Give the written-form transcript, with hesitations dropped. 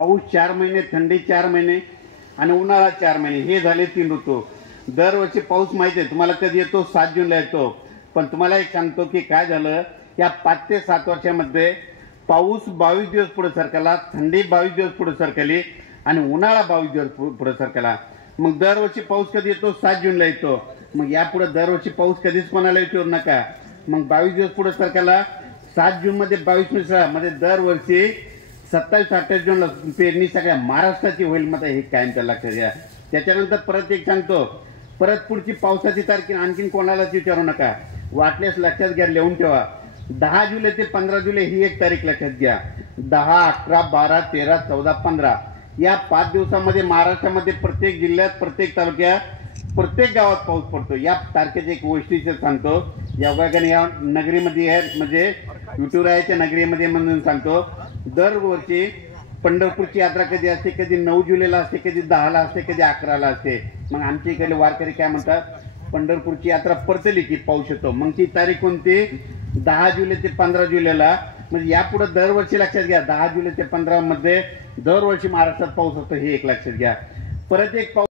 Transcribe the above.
पाऊस 4 महिने, थंडी 4 महिने आणि उन्हाळा 4 महिने, हे झाले 3 ऋतू. दरवर्षी पाऊस माहिती आहे तुम्हाला कधी येतो, 7 जूनला येतो. पण तुम्हाला एक सांगतो की काय झालं, या 5 ते 7 वर्षामध्ये पाऊस 22 दिवस पुढे सरकला, थंडी 22 दिवस पुढे सरकली आणि उन्हाळा 22 दिवस पुढे सरकला. मग दरवर्षी पाऊस कधी येतो, 7 जूनला येतो. मग यापुढे दरवर्षी पाऊस कधीच कोणाला विचारू नका. मग 22 दिवस पुढे सरकला, 7 जूनमध्ये 22 मिसळामध्ये दरवर्षी 27-28 जूनला पेरणी सगळ्या महाराष्ट्राची होईल. मग हे कायमचं लक्षात घ्या. त्याच्यानंतर परत एक सांगतो, परत पुढची पावसाची तारीख आणखीन कोणालाच विचारू नका. वाटल्यास लक्षात घ्या, लिहून ठेवा. 10 जुलै ते 15 जुलै ही एक तारीख लक्षात घ्या. 10, 11, 12, 13, 14, 15 या 5 दिवसामध्ये महाराष्ट्रामध्ये प्रत्येक जिल्ह्यात, प्रत्येक तालुक्यात, प्रत्येक गावात पाऊस पडतो. या तारखेचे एक वैशिष्ट्य सांगतो. या नगरीमध्ये आहे, म्हणजे विठुरायाच्या नगरीमध्ये म्हणून सांगतो. दरवर्षी पंढरपूरची यात्रा कधी असते, कधी 9 जुलैला असते, कधी 10ला असते, कधी 11ला असते. मग आमच्या इकडे वारकरी काय म्हणतात, पंढरपूरची यात्रा परतली की पाऊस येतो. मग ती तारीख कोणती, 10 जुलै ते 15 जुलैला. म्हणजे यापुढे दरवर्षी लक्षात घ्या, 10 जुलै ते 15 मध्ये दरवर्षी महाराष्ट्रात पाऊस होतो, हे एक लक्षात घ्या. परत एक पाऊस